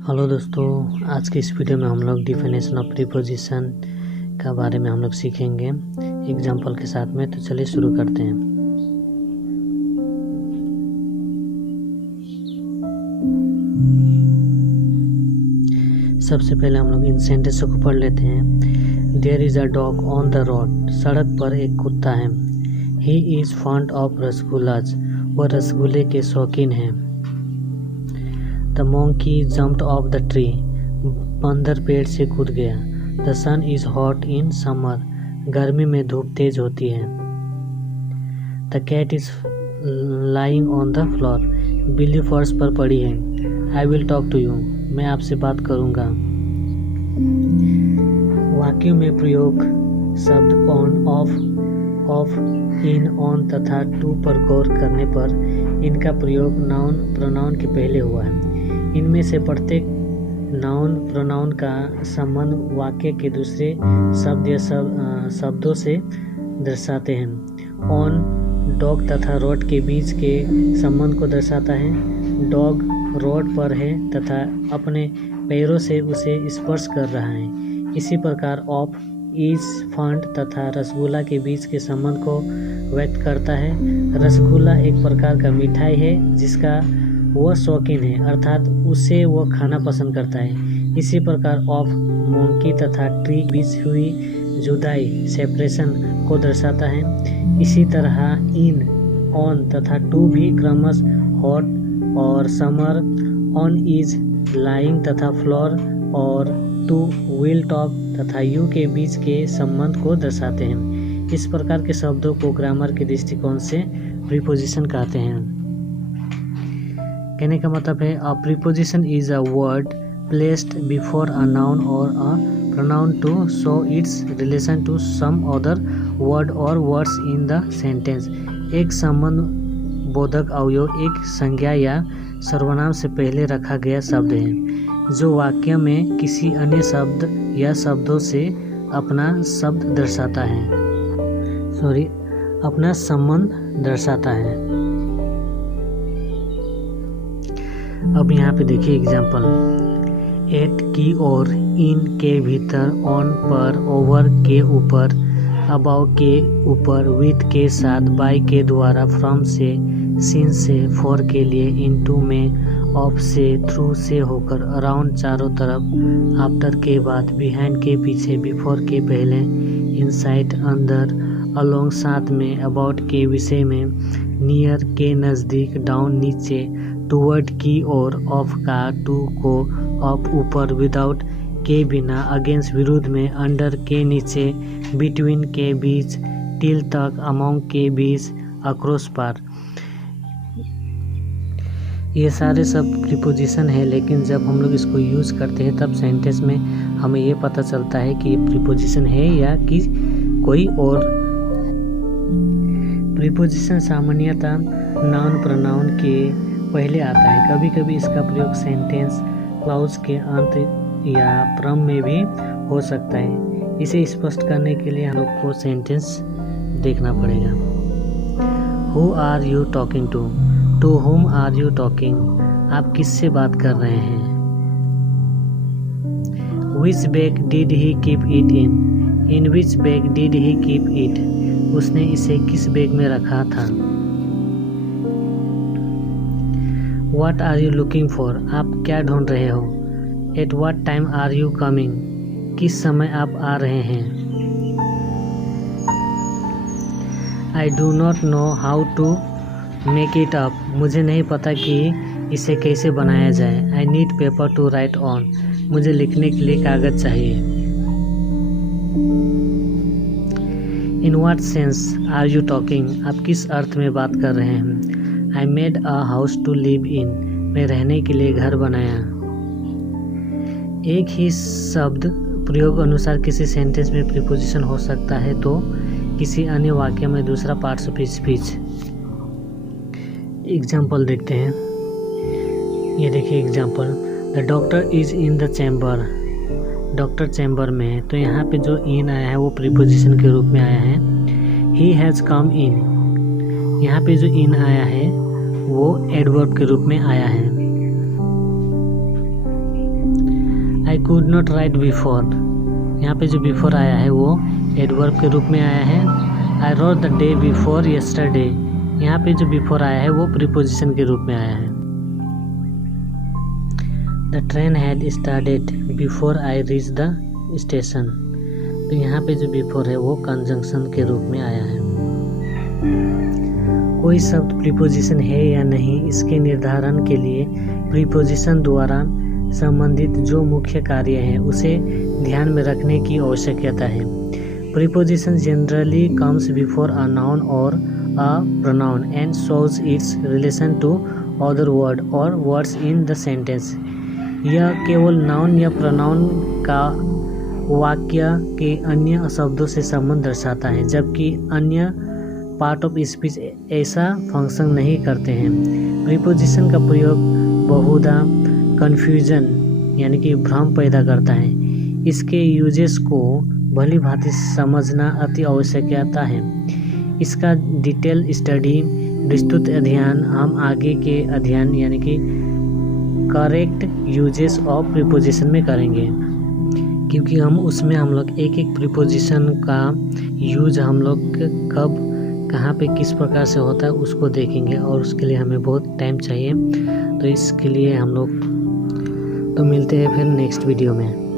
Hello दोस्तों, आज के इस वीडियो में हम लोग डिफिनेशन ऑफ प्रीपोजिशन का बारे में हम लोग सीखेंगे एग्जाम्पल के साथ में। तो चलिए शुरू करते हैं। सबसे पहले हम लोग इन सेंटेंस को पढ़ लेते हैं। There is a dog on the road. सड़क पर एक कुत्ता है। He is fond of rasgullas. वह रसगुल्ले के शौकीन हैं। The monkey jumped off the tree. बंदर पेड़ से कूद गया। The sun is hot in summer. गर्मी में धूप तेज होती है। The cat is lying on the floor. बिल्ली फर्श पर पड़ी है। I will talk to you. मैं आपसे बात करूंगा। वाक्यों में प्रयोग शब्द ऑन, ऑफ, इन, ऑन तथा टू पर गौर करने पर इनका प्रयोग नाउन प्रोनाउन के पहले हुआ है। इनमें से प्रत्येक नाउन प्रोनाउन का संबंध वाक्य के दूसरे शब्द या शब्दों से दर्शाते हैं। ऑन डॉग तथा रोड के बीच के संबंध को दर्शाता है। डॉग रोड पर है तथा अपने पैरों से उसे स्पर्श कर रहा है। इसी प्रकार ऑफ, इज, फंड तथा रसगुल्ला के बीच के संबंध को व्यक्त करता है। रसगुल्ला एक प्रकार का मिठाई है जिसका वह शौकीन है, अर्थात उसे वह खाना पसंद करता है। इसी प्रकार ऑफ मोंकी तथा ट्री बीच हुई जुदाई, सेपरेशन को दर्शाता है। इसी तरह इन, ऑन तथा टू भी क्रमशः हॉट और समर, ऑन इज लाइंग तथा फ्लोर और टू विल टॉक तथा यू के बीच के संबंध को दर्शाते हैं। इस प्रकार के शब्दों को ग्रामर के दृष्टिकोण से प्रीपोजिशन कहते हैं। कहने का मतलब है a preposition is a word placed before a noun or a pronoun to show its relation to some other word or words in the sentence. एक संबंध बोधक अवयव एक संज्ञा या सर्वनाम से पहले रखा गया शब्द है जो वाक्य में किसी अन्य शब्द या शब्दों से अपना संबंध दर्शाता है। अब यहाँ पे देखिए एग्जाम्पल। एट की ओर, इन के भीतर, ऑन पर, ओवर के ऊपर, अबाउ के ऊपर, विथ के साथ, बाय के द्वारा, फ्रॉम से, सिंस से, फॉर के लिए, इनटू में, ऑफ से, थ्रू से होकर, अराउंड चारों तरफ, आफ्टर के बाद, बिहाइंड के पीछे, बिफोर के पहले, इनसाइड अंदर, अलोंग साथ में, अबाउट के विषय में, नियर के नज़दीक, डाउन नीचे, टुवर्ड की ओर, ऑफ का, टू को, ऑफ ऊपर, विदाउट के बिना, अगेंस्ट विरुद्ध में, अंडर के नीचे, बिटवीन के बीच, टिल तक, अमोंग के बीच, अक्रॉस पार। ये सारे सब प्रीपोजिशन है, लेकिन जब हम लोग इसको यूज़ करते हैं तब सेंटेंस में हमें ये पता चलता है कि ये प्रीपोजिशन है या कि कोई और। प्रीपोजिशन सामान्यतः नाउन प्रोनाउन के पहले आता है। कभी कभी इसका प्रयोग सेंटेंस क्लॉज के अंत या क्रम में भी हो सकता है। इसे स्पष्ट करने के लिए हम लोग को सेंटेंस देखना पड़ेगा। Who are you talking to? To whom are you talking? आप किससे बात कर रहे हैं? Which bag did he keep it in? In which bag did he keep it? उसने इसे किस बैग में रखा था? What are you looking for? आप क्या ढूंढ रहे हो? At what time are you coming? किस समय आप आ रहे हैं? I do not know how to make it up. मुझे नहीं पता कि इसे कैसे बनाया जाए। I need paper to write on. मुझे लिखने के लिए कागज चाहिए। In what sense are you talking? आप किस अर्थ में बात कर रहे हैं? I made a house to live in. मैं रहने के लिए घर बनाया। एक ही शब्द प्रयोग अनुसार किसी सेंटेंस में प्रीपोजिशन हो सकता है तो किसी अन्य वाक्य में दूसरा पार्ट्स ऑफ स्पीच। एग्जाम्पल देखते हैं। ये देखिए example. The doctor is in the chamber. Doctor chamber में है, तो यहाँ पे जो इन आया है वो प्रीपोजिशन के रूप में आया है। ही हैज़ कम इन। यहाँ पे जो इन आया है वो एडवर्ब के रूप में आया है। I could not right before, यहाँ पे जो बिफोर आया है वो एडवर्ब के रूप में आया है। I wrote the day before yesterday, यहाँ पे जो बिफोर आया है वो प्रीपोजिशन के रूप में आया है। The train had started before I reach the station, तो यहाँ पे जो बिफोर है वो कंजंक्शन के रूप में आया है। कोई शब्द प्रीपोजिशन है या नहीं, इसके निर्धारण के लिए प्रीपोजिशन द्वारा संबंधित जो मुख्य कार्य है उसे ध्यान में रखने की आवश्यकता है। Preposition generally comes before a noun or a pronoun and shows its relation to other word or words in the sentence. यह केवल नाउन या प्रोनाउन का वाक्य के अन्य शब्दों से संबंध दर्शाता है, जबकि अन्य पार्ट ऑफ स्पीच ऐसा फंक्शन नहीं करते हैं। प्रीपोजिशन का प्रयोग बहुधा कन्फ्यूजन यानी कि भ्रम पैदा करता है। इसके यूजेस को भली भांति समझना अति आवश्यकता है। इसका डिटेल स्टडी, विस्तृत अध्ययन हम आगे के अध्ययन यानी कि करेक्ट यूजेस ऑफ प्रीपोजिशन में करेंगे, क्योंकि हम लोग एक एक प्रीपोजिशन का यूज हम लोग कब कहाँ पे किस प्रकार से होता है उसको देखेंगे, और उसके लिए हमें बहुत टाइम चाहिए। तो इसके लिए हम लोग तो मिलते हैं फिर नेक्स्ट वीडियो में।